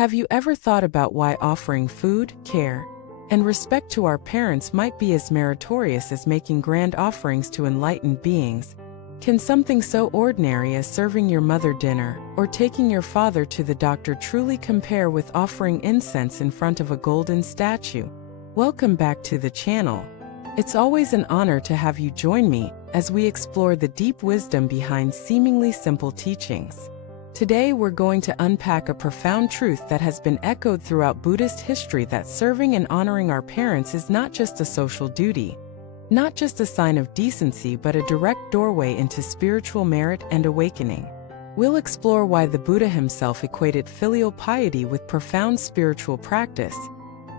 Have you ever thought about why offering food, care, and respect to our parents might be as meritorious as making grand offerings to enlightened beings? Can something so ordinary as serving your mother dinner or taking your father to the doctor truly compare with offering incense in front of a golden statue? Welcome back to the channel. It's always an honor to have you join me as we explore the deep wisdom behind seemingly simple teachings. Today we're going to unpack a profound truth that has been echoed throughout Buddhist history, that serving and honoring our parents is not just a social duty, not just a sign of decency, but a direct doorway into spiritual merit and awakening. We'll explore why the Buddha himself equated filial piety with profound spiritual practice,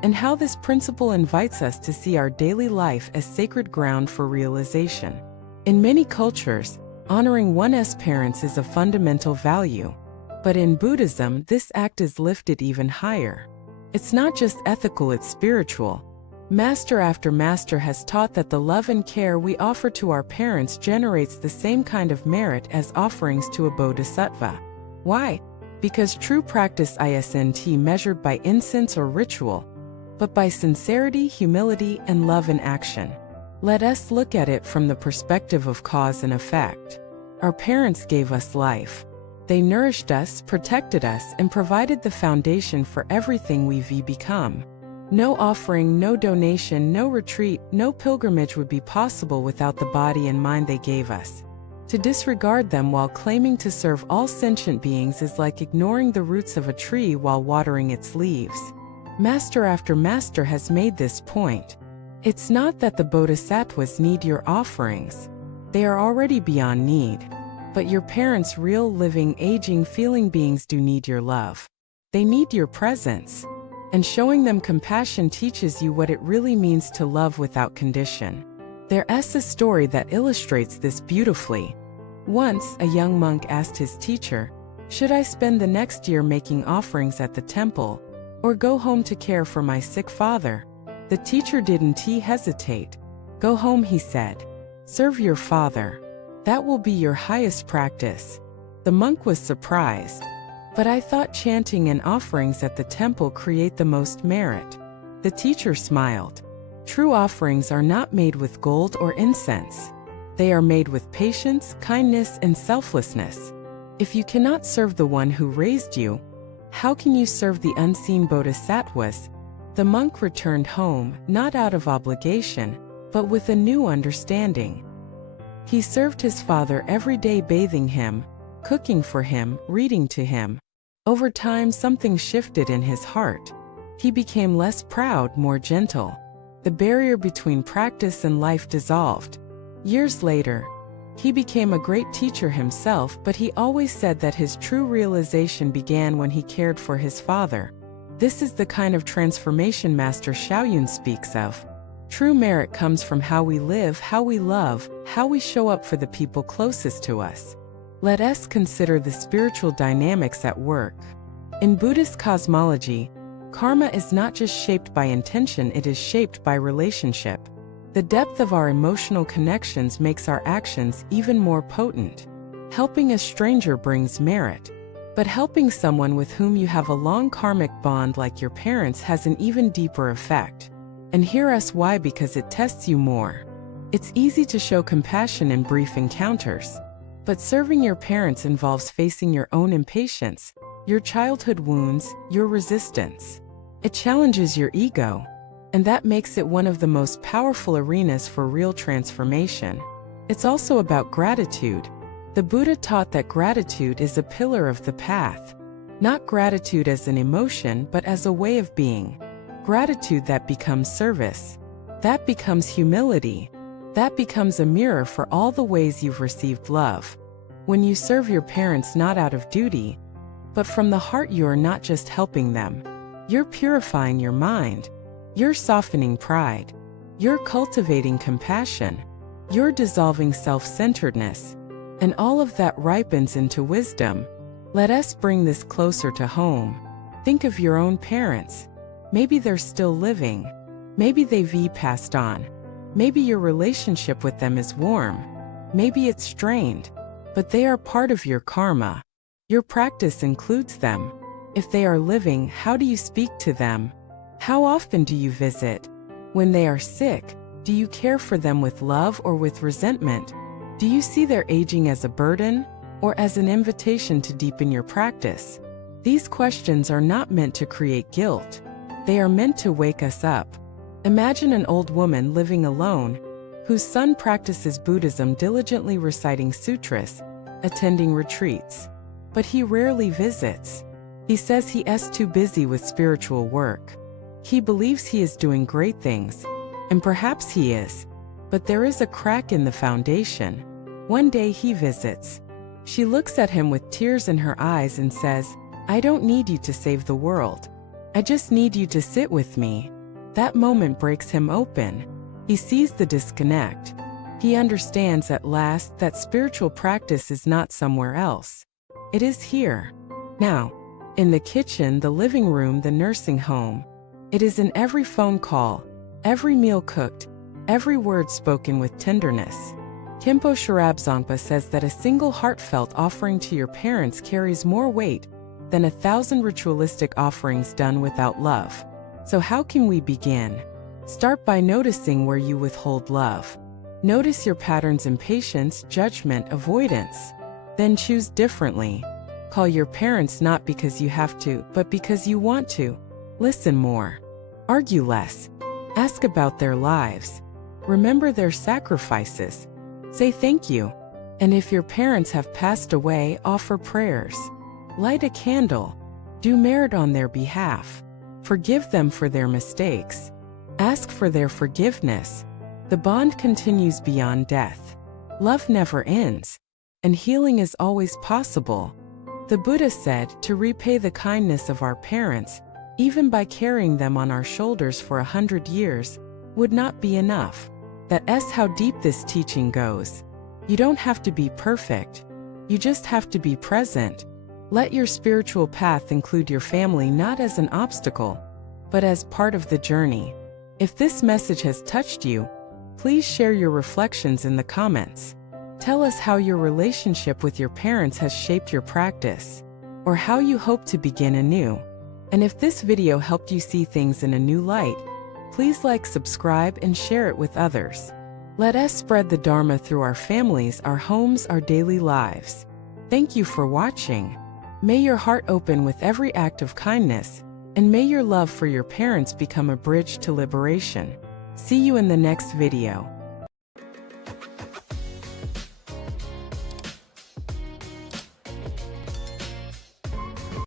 and how this principle invites us to see our daily life as sacred ground for realization. In many cultures, honoring one's parents is a fundamental value. But in Buddhism, this act is lifted even higher. It's not just ethical, it's spiritual. Master after master has taught that the love and care we offer to our parents generates the same kind of merit as offerings to a bodhisattva. Why? Because true practice isn't measured by incense or ritual, but by sincerity, humility, and love in action. Let us look at it from the perspective of cause and effect. Our parents gave us life. They nourished us, protected us, and provided the foundation for everything we've become. No offering, no donation, no retreat, no pilgrimage would be possible without the body and mind they gave us. To disregard them while claiming to serve all sentient beings is like ignoring the roots of a tree while watering its leaves. Master after master has made this point. It's not that the Bodhisattvas need your offerings. They are already beyond need. But your parents, real, living, aging, feeling beings, do need your love. They need your presence. And showing them compassion teaches you what it really means to love without condition. There's a story that illustrates this beautifully. Once, a young monk asked his teacher, "Should I spend the next year making offerings at the temple, or go home to care for my sick father?" The teacher didn't hesitate. "Go home," he said. "Serve your father. That will be your highest practice." The monk was surprised. "But I thought chanting and offerings at the temple create the most merit." The teacher smiled. "True offerings are not made with gold or incense. They are made with patience, kindness, and selflessness. If you cannot serve the one who raised you, how can you serve the unseen bodhisattvas?" The monk returned home, not out of obligation, but with a new understanding. He served his father every day, bathing him, cooking for him, reading to him. Over time, something shifted in his heart. He became less proud, more gentle. The barrier between practice and life dissolved. Years later, he became a great teacher himself, but he always said that his true realization began when he cared for his father. This is the kind of transformation Master Shaoyun speaks of. True merit comes from how we live, how we love, how we show up for the people closest to us. Let us consider the spiritual dynamics at work. In Buddhist cosmology, karma is not just shaped by intention, it is shaped by relationship. The depth of our emotional connections makes our actions even more potent. Helping a stranger brings merit. But helping someone with whom you have a long karmic bond like your parents has an even deeper effect. And hear us why: because it tests you more. It's easy to show compassion in brief encounters. But serving your parents involves facing your own impatience, your childhood wounds, your resistance. It challenges your ego. And that makes it one of the most powerful arenas for real transformation. It's also about gratitude. The Buddha taught that gratitude is a pillar of the path. Not gratitude as an emotion, but as a way of being. Gratitude that becomes service. That becomes humility. That becomes a mirror for all the ways you've received love. When you serve your parents not out of duty, but from the heart, you're not just helping them. You're purifying your mind. You're softening pride. You're cultivating compassion. You're dissolving self-centeredness. And all of that ripens into wisdom. Let us bring this closer to home. Think of your own parents. Maybe they're still living. Maybe they've passed on. Maybe your relationship with them is warm. Maybe it's strained. But they are part of your karma. Your practice includes them. If they are living, how do you speak to them? How often do you visit? When they are sick, do you care for them with love or with resentment? Do you see their aging as a burden or as an invitation to deepen your practice? These questions are not meant to create guilt. They are meant to wake us up. Imagine an old woman living alone, whose son practices Buddhism, diligently reciting sutras, attending retreats. But he rarely visits. He says he is too busy with spiritual work. He believes he is doing great things, and perhaps he is. But there is a crack in the foundation. One day he visits. She looks at him with tears in her eyes and says, "I don't need you to save the world. I just need you to sit with me." That moment breaks him open. He sees the disconnect. He understands at last that spiritual practice is not somewhere else. It is here. Now, in the kitchen, the living room, the nursing home. It is in every phone call, every meal cooked, every word spoken with tenderness. Khenpo Sherabzangpa says that a single heartfelt offering to your parents carries more weight than 1,000 ritualistic offerings done without love. So how can we begin? Start by noticing where you withhold love. Notice your patterns: impatience, judgment, avoidance. Then choose differently. Call your parents not because you have to, but because you want to. Listen more. Argue less. Ask about their lives. Remember their sacrifices. Say thank you. And if your parents have passed away, offer prayers. Light a candle. Do merit on their behalf. Forgive them for their mistakes. Ask for their forgiveness. The bond continues beyond death. Love never ends, and healing is always possible. The Buddha said to repay the kindness of our parents, even by carrying them on our shoulders for 100 years, would not be enough. That's how deep this teaching goes. You don't have to be perfect. You just have to be present. Let your spiritual path include your family not as an obstacle, but as part of the journey. If this message has touched you, please share your reflections in the comments. Tell us how your relationship with your parents has shaped your practice, or how you hope to begin anew. And if this video helped you see things in a new light, please like, subscribe, and share it with others. Let us spread the Dharma through our families, our homes, our daily lives. Thank you for watching. May your heart open with every act of kindness, and may your love for your parents become a bridge to liberation. See you in the next video.